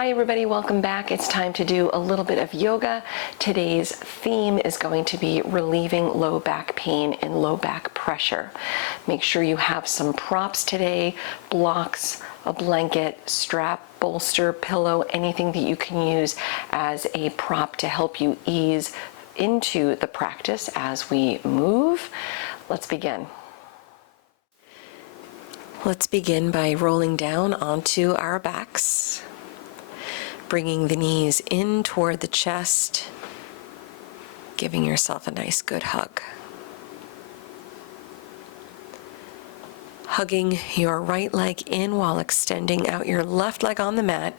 Hi everybody, welcome back. It's time to do a little bit of yoga. Today's theme is going to be relieving low back pain and low back pressure. Make sure you have some props today, blocks, a blanket, strap, bolster, pillow, anything that you can use as a prop to help you ease into the practice as we move. Let's begin. Let's begin by rolling down onto our backs. Bringing the knees in toward the chest, giving yourself a nice good hug. Hugging your right leg in while extending out your left leg on the mat.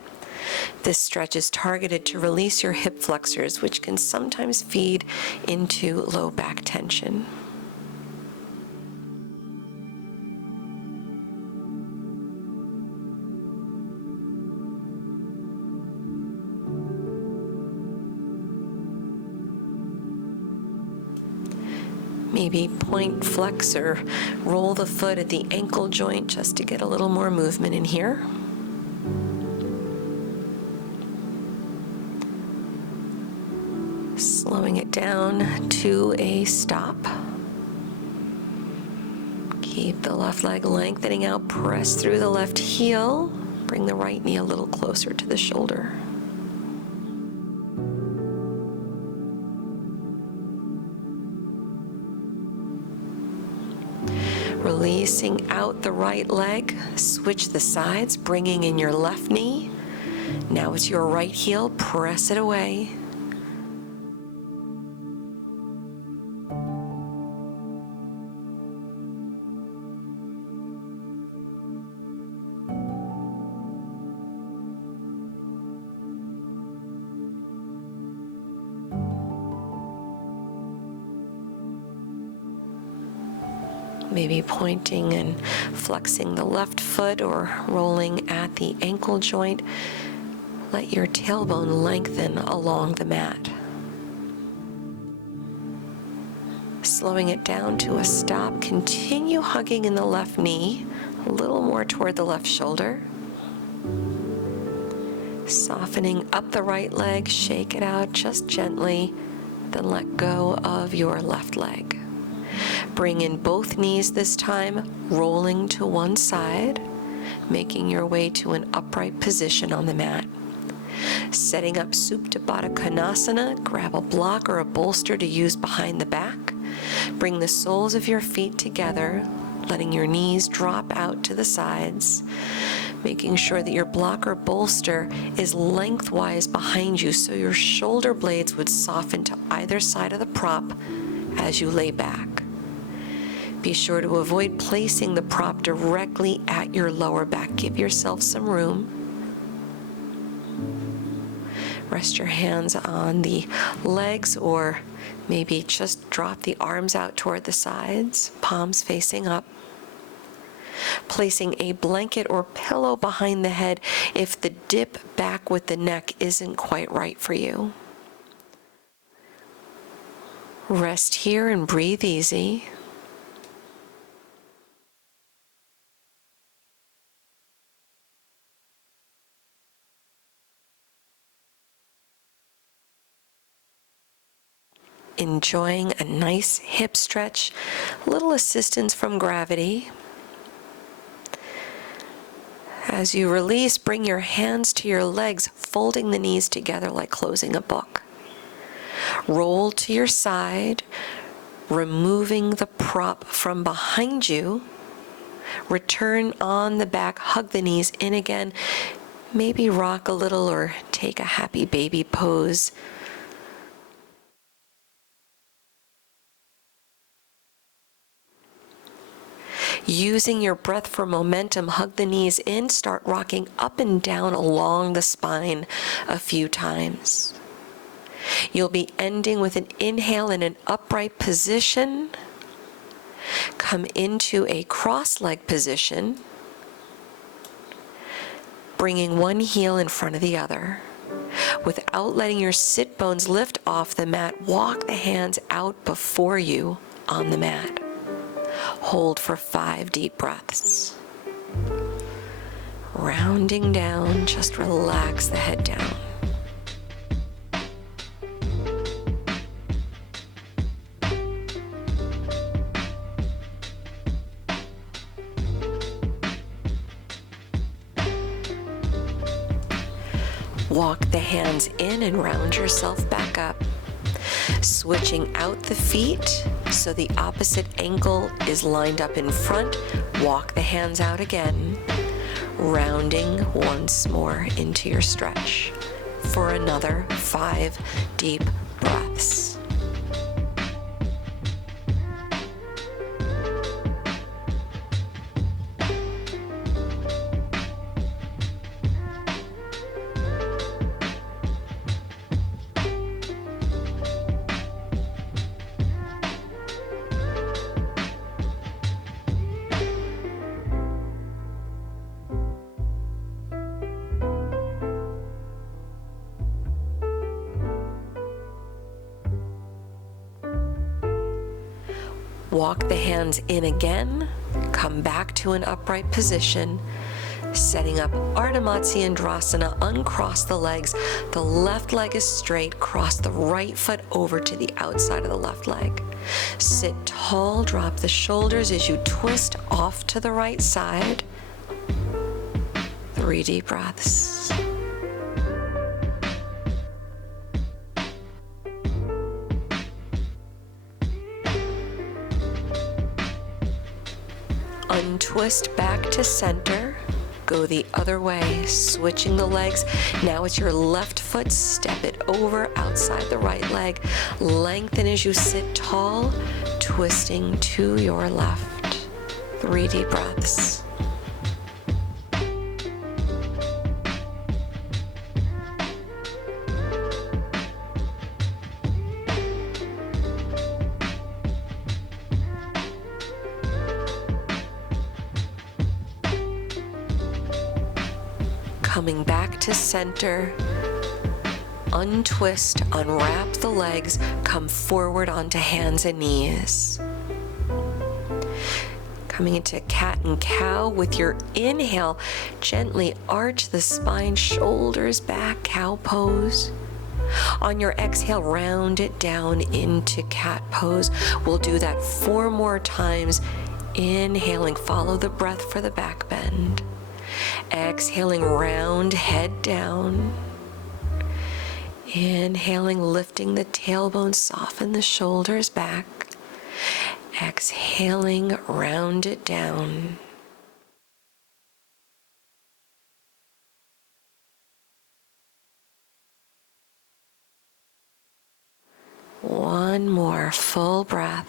This stretch is targeted to release your hip flexors, which can sometimes feed into low back tension. Maybe point flex or roll the foot at the ankle joint just to get a little more movement in here. Slowing it down to a stop. Keep the left leg lengthening out, press through the left heel. Bring the right knee a little closer to the shoulder. Releasing out the right leg, switch the sides, bringing in your left knee. Now it's your right heel, press it away. Maybe pointing and flexing the left foot or rolling at the ankle joint. Let your tailbone lengthen along the mat. Slowing it down to a stop, continue hugging in the left knee, a little more toward the left shoulder. Softening up the right leg, shake it out just gently, then let go of your left leg. Bring in both knees this time, rolling to one side, making your way to an upright position on the mat. Setting up Supta Baddha Konasana, grab a block or a bolster to use behind the back. Bring the soles of your feet together, letting your knees drop out to the sides, making sure that your block or bolster is lengthwise behind you so your shoulder blades would soften to either side of the prop as you lay back. Be sure to avoid placing the prop directly at your lower back. Give yourself some room. Rest your hands on the legs or maybe just drop the arms out toward the sides, palms facing up. Placing a blanket or pillow behind the head if the dip back with the neck isn't quite right for you. Rest here and breathe easy. Enjoying a nice hip stretch, little assistance from gravity. As you release, bring your hands to your legs, folding the knees together like closing a book. Roll to your side, removing the prop from behind you. Return on the back, hug the knees in again. Maybe rock a little or take a happy baby pose. Using your breath for momentum, hug the knees in, start rocking up and down along the spine a few times. You'll be ending with an inhale in an upright position. Come into a cross-leg position, bringing one heel in front of the other. Without letting your sit bones lift off the mat, walk the hands out before you on the mat. Hold for 5 deep breaths. Rounding down, just relax the head down. Walk the hands in and round yourself back up. Switching out the feet so the opposite ankle is lined up in front. Walk the hands out again, rounding once more into your stretch for another 5 deep breaths. Walk the hands in again, come back to an upright position, setting up Ardha Matsyendrasana. Uncross the legs, the left leg is straight, cross the right foot over to the outside of the left leg. Sit tall, drop the shoulders as you twist off to the right side. 3 deep breaths. Untwist back to center, go the other way, switching the legs. Now it's your left foot, step it over outside the right leg. Lengthen as you sit tall, twisting to your left. 3 deep breaths. Coming back to center, untwist, unwrap the legs, come forward onto hands and knees. Coming into cat and cow with your inhale, gently arch the spine, shoulders back, cow pose. On your exhale, round it down into cat pose. We'll do that 4 more times. Inhaling, follow the breath for the back bend. Exhaling, round, head down. Inhaling, lifting the tailbone, soften the shoulders back. Exhaling, round it down. One more full breath.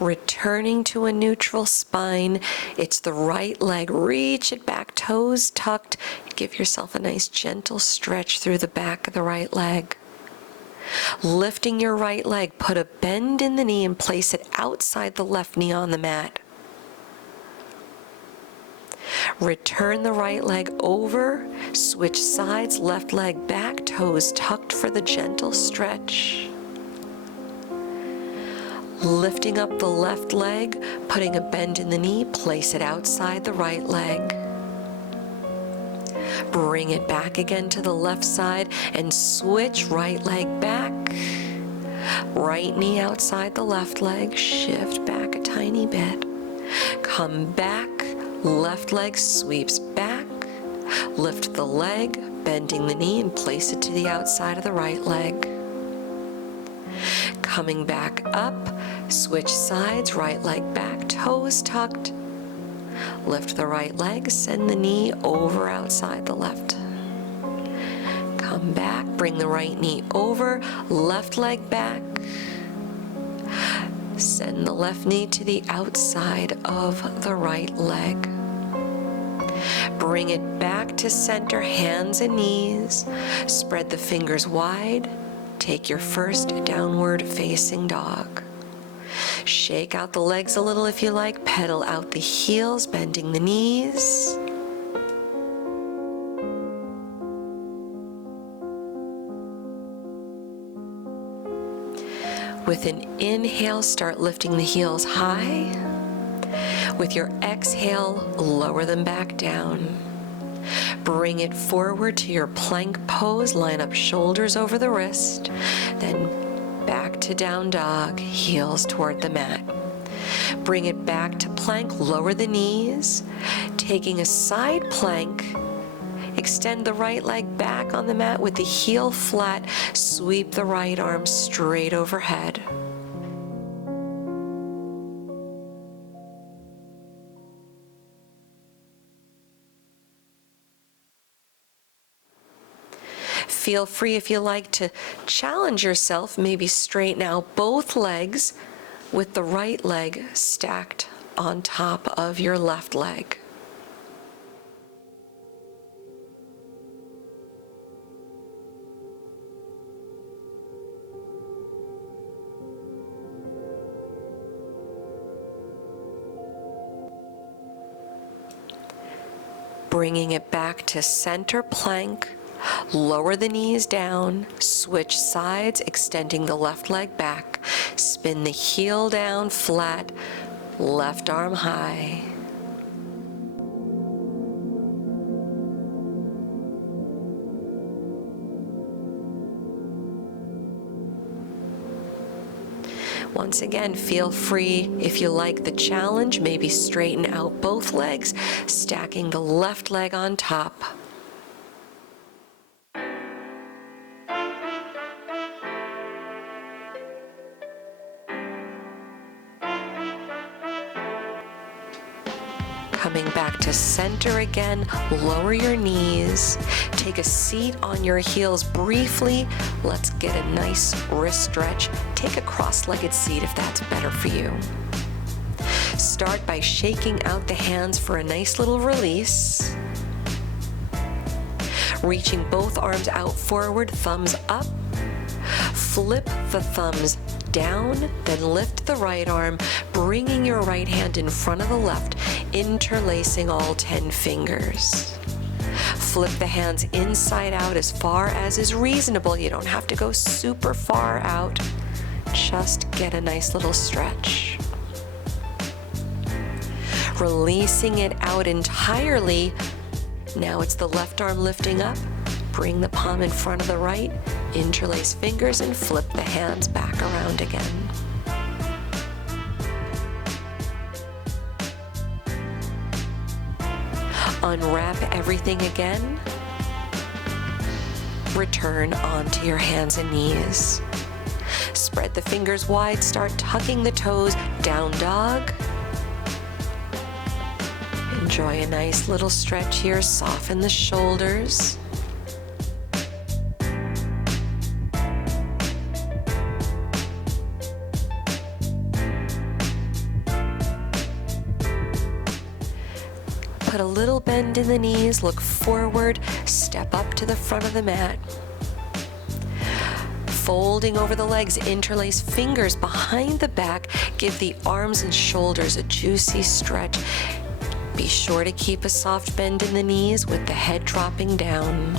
Returning to a neutral spine. It's the right leg. Reach it back, toes tucked. Give yourself a nice gentle stretch through the back of the right leg. Lifting your right leg, put a bend in the knee and place it outside the left knee on the mat. Return the right leg over, switch sides, left leg back, toes tucked for the gentle stretch. Lifting up the left leg, putting a bend in the knee, place it outside the right leg. Bring it back again to the left side and switch right leg back. Right knee outside the left leg, shift back a tiny bit. Come back, left leg sweeps back. Lift the leg, bending the knee and place it to the outside of the right leg. Coming back up, switch sides, right leg back, toes tucked. Lift the right leg, send the knee over outside the left. Come back, bring the right knee over, left leg back. Send the left knee to the outside of the right leg. Bring it back to center, hands and knees. Spread the fingers wide. Take your first downward facing dog. Shake out the legs a little if you like. Pedal out the heels, bending the knees. With an inhale, start lifting the heels high. With your exhale, lower them back down. Bring it forward to your plank pose. Line up shoulders over the wrist. Then back to down dog, heels toward the mat. Bring it back to plank, lower the knees. Taking a side plank, extend the right leg back on the mat with the heel flat. Sweep the right arm straight overhead. Feel free, if you like, to challenge yourself. Maybe straighten out both legs with the right leg stacked on top of your left leg. Bringing it back to center plank. Lower the knees down, switch sides, extending the left leg back. Spin the heel down flat, left arm high. Once again, feel free, if you like the challenge, maybe straighten out both legs, stacking the left leg on top. Coming back to center again, lower your knees. Take a seat on your heels briefly. Let's get a nice wrist stretch. Take a cross-legged seat if that's better for you. Start by shaking out the hands for a nice little release. Reaching both arms out forward, thumbs up. Flip the thumbs down, then lift the right arm, bringing your right hand in front of the left, interlacing all 10 fingers. Flip the hands inside out as far as is reasonable. You don't have to go super far out. Just get a nice little stretch. Releasing it out entirely. Now it's the left arm lifting up. Bring the palm in front of the right, interlace fingers, and flip the hands back around again. Unwrap everything again. Return onto your hands and knees. Spread the fingers wide, start tucking the toes, down dog. Enjoy a nice little stretch here, soften the shoulders. Put a little bend in the knees, look forward, step up to the front of the mat. Folding over the legs, interlace fingers behind the back, give the arms and shoulders a juicy stretch. Be sure to keep a soft bend in the knees with the head dropping down.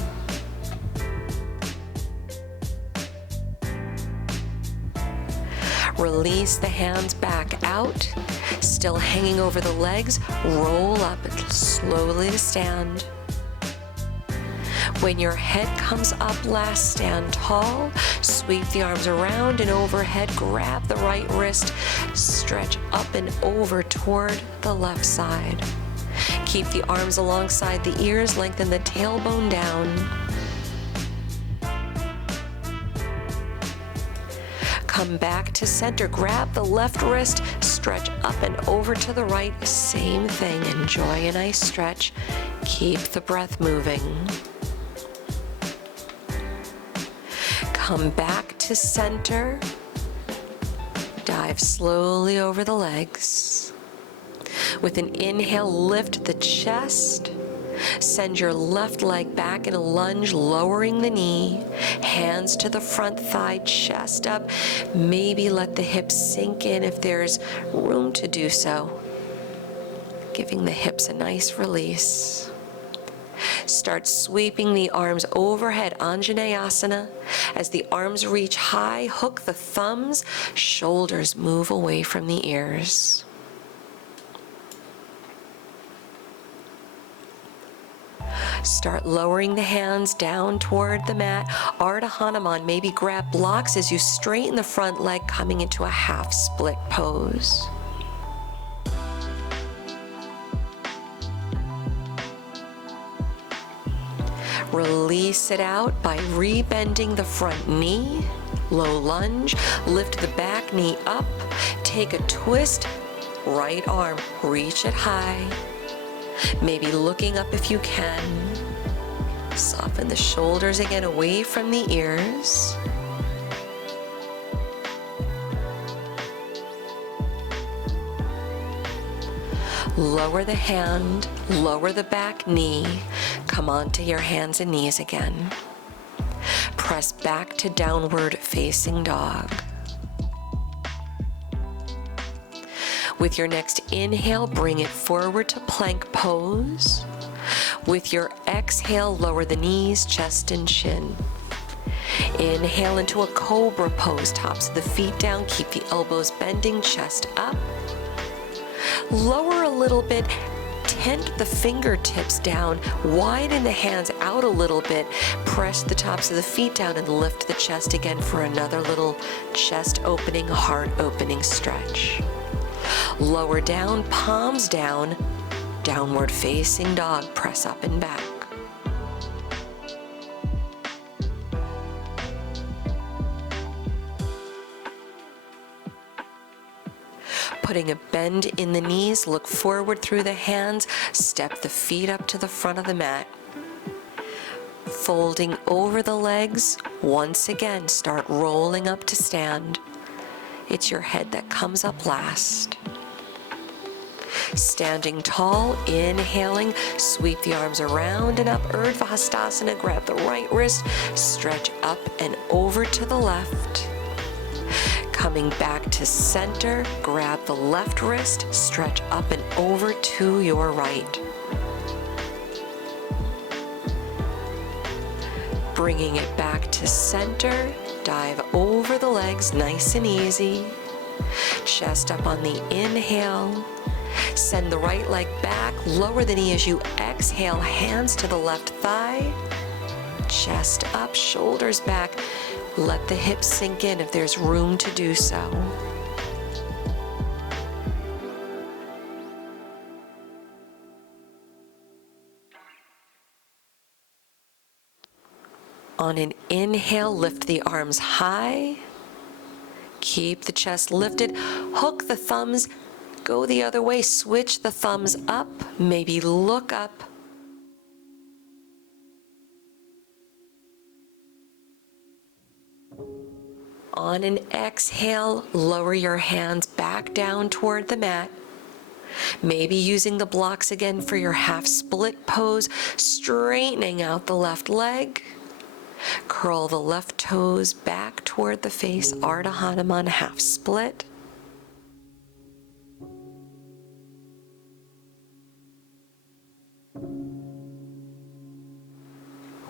Release the hands back out, still hanging over the legs, roll up slowly to stand. When your head comes up last, stand tall, sweep the arms around and overhead, grab the right wrist, stretch up and over toward the left side. Keep the arms alongside the ears, lengthen the tailbone down. Come back to center, grab the left wrist, stretch up and over to the right, same thing, enjoy a nice stretch, keep the breath moving. Come back to center, dive slowly over the legs. With an inhale, lift the chest. Send your left leg back in a lunge, lowering the knee. Hands to the front thigh, chest up. Maybe let the hips sink in if there's room to do so. Giving the hips a nice release. Start sweeping the arms overhead, Anjaneyasana. As the arms reach high, hook the thumbs, shoulders move away from the ears. Start lowering the hands down toward the mat. Ardha Hanuman, maybe grab blocks as you straighten the front leg, coming into a half split pose. Release it out by rebending the front knee. Low lunge, lift the back knee up, take a twist, right arm, reach it high. Maybe looking up if you can. Soften the shoulders again away from the ears. Lower the hand, lower the back knee. Come onto your hands and knees again. Press back to downward facing dog. With your next inhale, bring it forward to plank pose. With your exhale, lower the knees, chest and chin. Inhale into a cobra pose, tops of the feet down, keep the elbows bending, chest up. Lower a little bit, tent the fingertips down, widen the hands out a little bit, press the tops of the feet down and lift the chest again for another little chest opening, heart opening stretch. Lower down, palms down, downward facing dog, press up and back. Putting a bend in the knees, look forward through the hands, step the feet up to the front of the mat. Folding over the legs, once again, start rolling up to stand. It's your head that comes up last. Standing tall, inhaling, sweep the arms around and up, Urdhva Hastasana, grab the right wrist, stretch up and over to the left. Coming back to center, grab the left wrist, stretch up and over to your right. Bringing it back to center, dive over the legs, nice and easy. Chest up on the inhale. Send the right leg back, lower the knee as you exhale, hands to the left thigh. Chest up, shoulders back. Let the hips sink in if there's room to do so. On an inhale, lift the arms high. Keep the chest lifted. Hook the thumbs. Go the other way. Switch the thumbs up. Maybe look up. On an exhale, lower your hands back down toward the mat. Maybe using the blocks again for your half split pose, straightening out the left leg. Curl the left toes back toward the face, Ardha Hanuman, half split.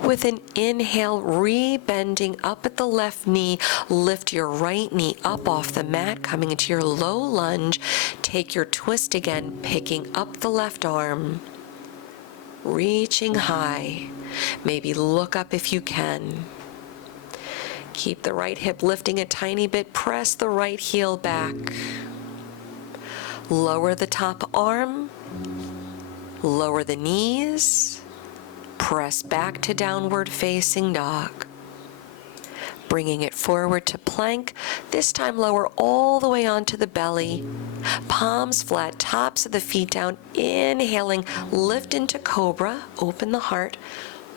With an inhale, rebending up at the left knee, lift your right knee up off the mat, coming into your low lunge. Take your twist again, picking up the left arm, reaching high. Maybe look up if you can. Keep the right hip lifting a tiny bit, press the right heel back. Lower the top arm, lower the knees. Press back to downward facing dog. Bringing it forward to plank. This time lower all the way onto the belly. Palms flat, tops of the feet down. Inhaling, lift into cobra. Open the heart.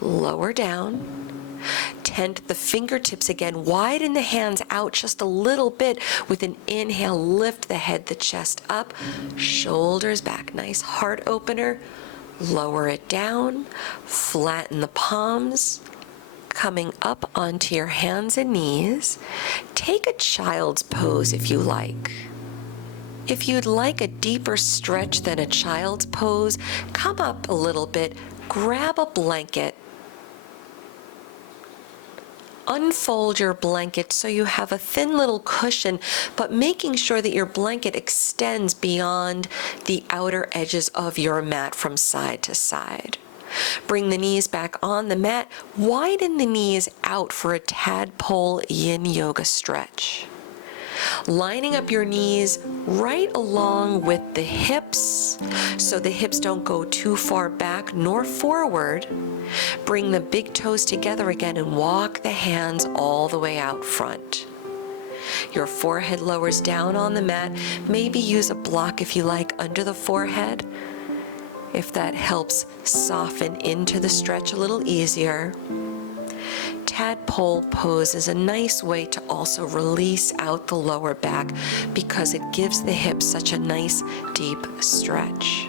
Lower down. Tent the fingertips again. Widen the hands out just a little bit. With an inhale, lift the head, the chest up. Shoulders back. Nice heart opener. Lower it down, flatten the palms, coming up onto your hands and knees. Take a child's pose if you like. If you'd like a deeper stretch than a child's pose, come up a little bit, grab a blanket. Unfold your blanket so you have a thin little cushion, but making sure that your blanket extends beyond the outer edges of your mat from side to side. Bring the knees back on the mat. Widen the knees out for a tadpole yin yoga stretch. Lining up your knees right along with the hips so the hips don't go too far back nor forward. Bring the big toes together again and walk the hands all the way out front. Your forehead lowers down on the mat. Maybe use a block if you like under the forehead, if that helps soften into the stretch a little easier. Tadpole pose is a nice way to also release out the lower back because it gives the hips such a nice deep stretch.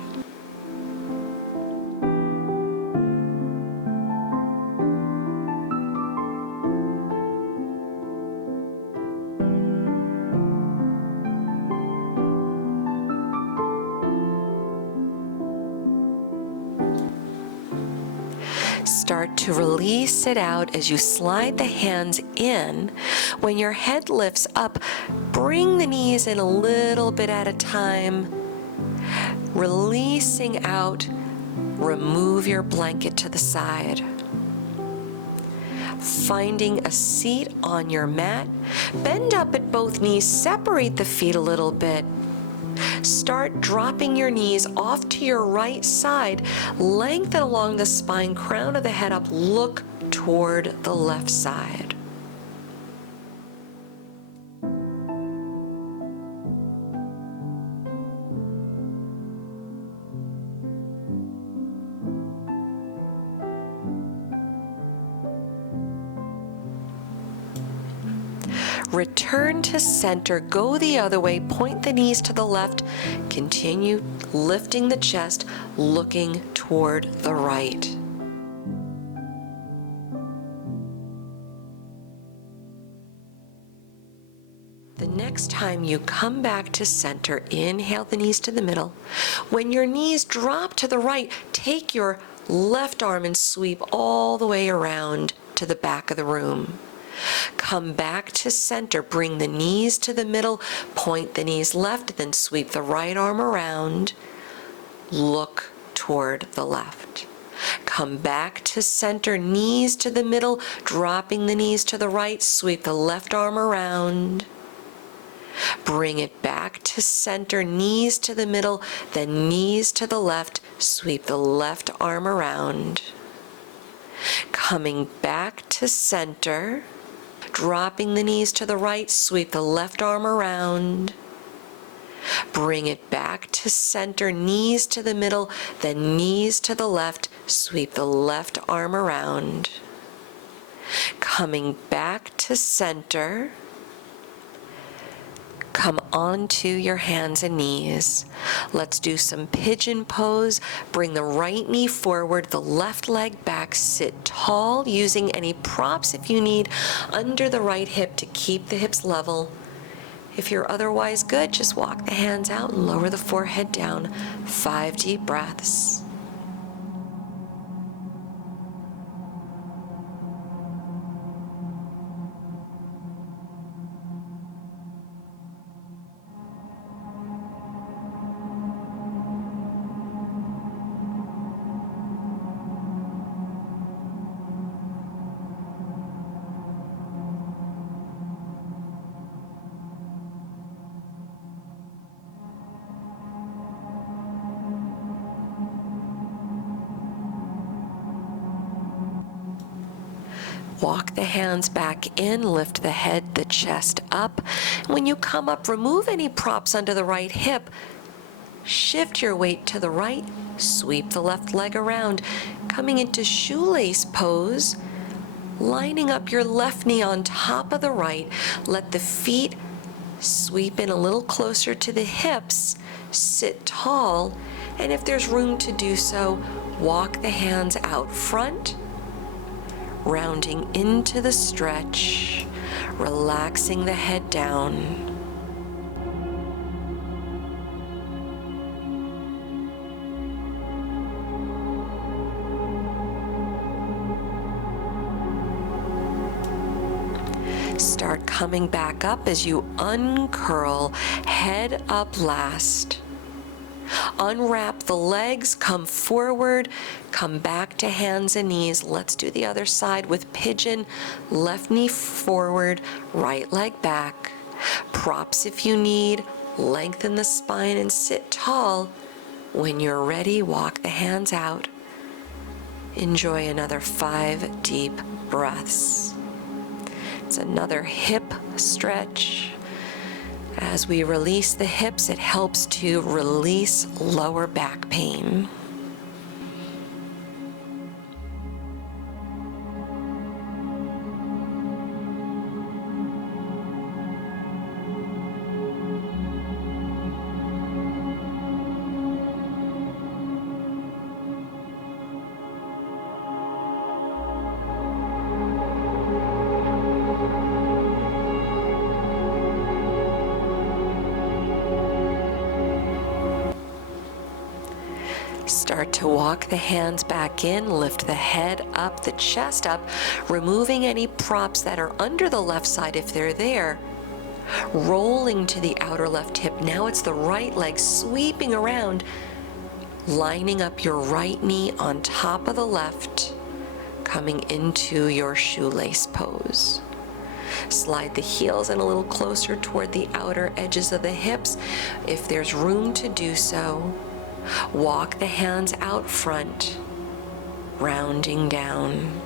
Start to release it out as you slide the hands in. When your head lifts up, bring the knees in a little bit at a time. Releasing out, remove your blanket to the side. Finding a seat on your mat, bend up at both knees, separate the feet a little bit. Start dropping your knees off to your right side, lengthen along the spine, crown of the head up, look toward the left side. Return to center, go the other way, point the knees to the left, continue lifting the chest, looking toward the right. The next time you come back to center, inhale the knees to the middle. When your knees drop to the right, take your left arm and sweep all the way around to the back of the room. Come back to center, bring the knees to the middle, point the knees left, then sweep the right arm around, look toward the left. Come back to center, knees to the middle, dropping the knees to the right, sweep the left arm around. Bring it back to center, knees to the middle, then knees to the left, sweep the left arm around. Coming back to center, dropping the knees to the right, sweep the left arm around. Bring it back to center, knees to the middle, then knees to the left, sweep the left arm around. Coming back to center, come onto your hands and knees. Let's do some pigeon pose. Bring the right knee forward, the left leg back, sit tall, using any props if you need under the right hip to keep the hips level. If you're otherwise good, just walk the hands out and lower the forehead down. 5 deep breaths. Walk the hands back in, lift the head, the chest up. When you come up, remove any props under the right hip. Shift your weight to the right, sweep the left leg around, coming into shoelace pose, lining up your left knee on top of the right. Let the feet sweep in a little closer to the hips, sit tall, and if there's room to do so, walk the hands out front, rounding into the stretch, relaxing the head down. Start coming back up as you uncurl, head up last. Unwrap the legs, come forward, come back to hands and knees. Let's do the other side with pigeon, left knee forward, right leg back. Props if you need, lengthen the spine and sit tall. When you're ready, walk the hands out. Enjoy another 5 deep breaths. It's another hip stretch. As we release the hips, it helps to release lower back pain. Start to walk the hands back in, lift the head up, the chest up, removing any props that are under the left side if they're there. Rolling to the outer left hip. Now it's the right leg sweeping around, lining up your right knee on top of the left, coming into your shoelace pose. Slide the heels in a little closer toward the outer edges of the hips if there's room to do so. Walk the hands out front, rounding down.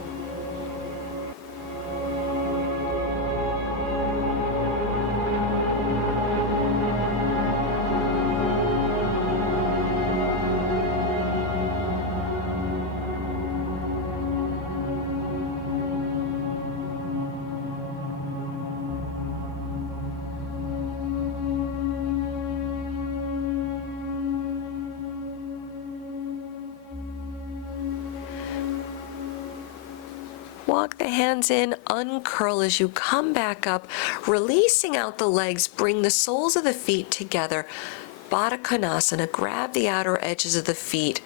Walk the hands in, uncurl as you come back up, releasing out the legs, bring the soles of the feet together. Baddha Konasana, grab the outer edges of the feet,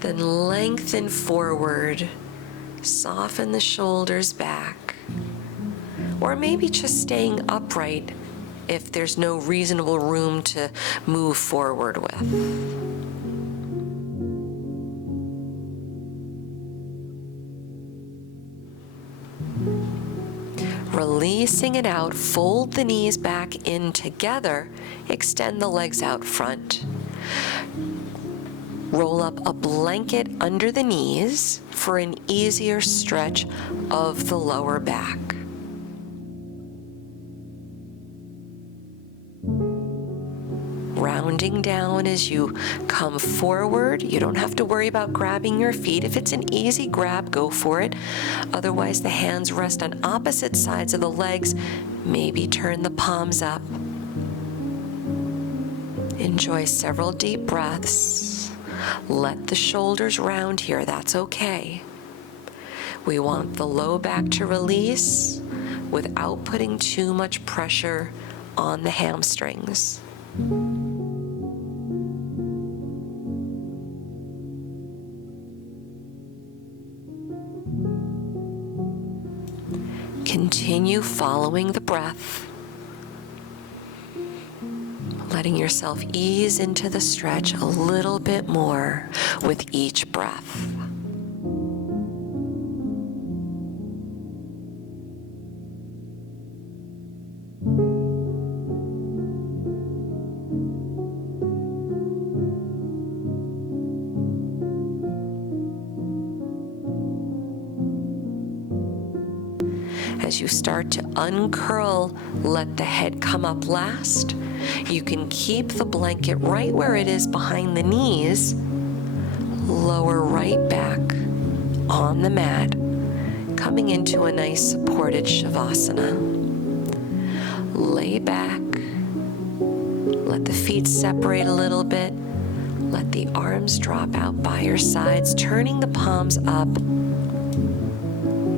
then lengthen forward, soften the shoulders back, or maybe just staying upright if there's no reasonable room to move forward with. Releasing it out, fold the knees back in together, extend the legs out front. Roll up a blanket under the knees for an easier stretch of the lower back. Rounding down as you come forward. You don't have to worry about grabbing your feet. If it's an easy grab, go for it. Otherwise, the hands rest on opposite sides of the legs. Maybe turn the palms up. Enjoy several deep breaths. Let the shoulders round here. That's okay. We want the low back to release without putting too much pressure on the hamstrings. Continue following the breath, letting yourself ease into the stretch a little bit more with each breath. As you start to uncurl, let the head come up last. You can keep the blanket right where it is behind the knees. Lower right back on the mat, coming into a nice supported Shavasana. Lay back. Let the feet separate a little bit. Let the arms drop out by your sides, turning the palms up.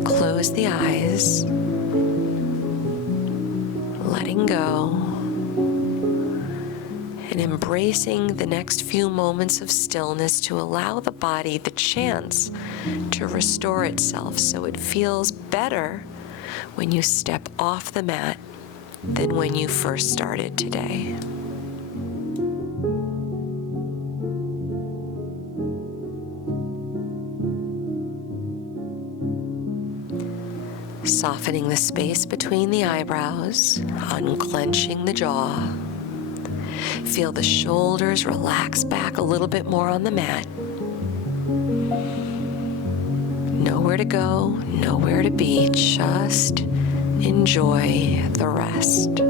Close the eyes. Letting go and embracing the next few moments of stillness to allow the body the chance to restore itself so it feels better when you step off the mat than when you first started today. Softening the space between the eyebrows, unclenching the jaw. Feel the shoulders relax back a little bit more on the mat. Nowhere to go, nowhere to be, just enjoy the rest.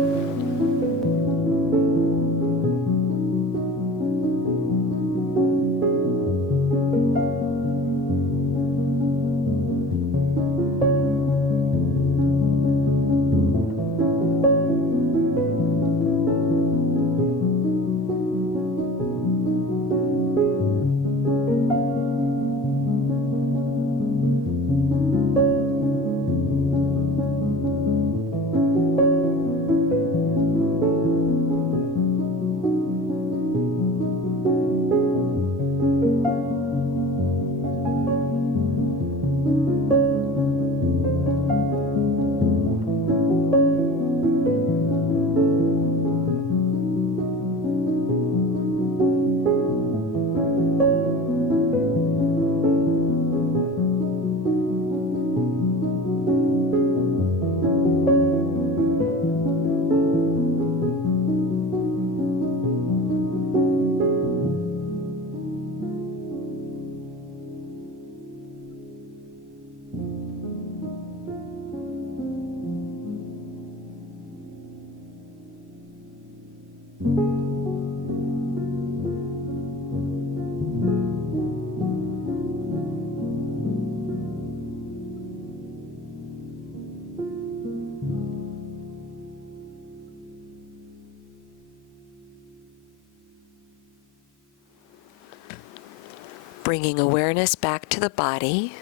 Bringing awareness back to the body,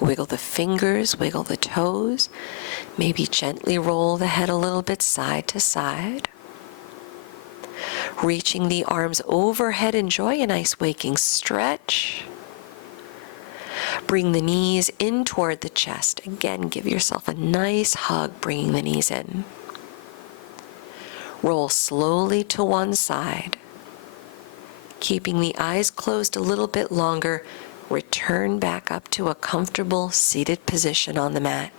wiggle the fingers, wiggle the toes, maybe gently roll the head a little bit side to side. Reaching the arms overhead, enjoy a nice waking stretch. Bring the knees in toward the chest. Again, give yourself a nice hug, bringing the knees in. Roll slowly to one side. Keeping the eyes closed a little bit longer, return back up to a comfortable seated position on the mat.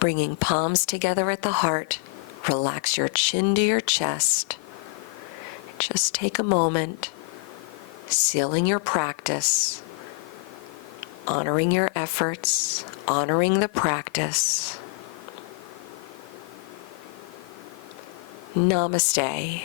Bringing palms together at the heart, relax your chin to your chest. Just take a moment, sealing your practice, honoring your efforts, honoring the practice. Namaste.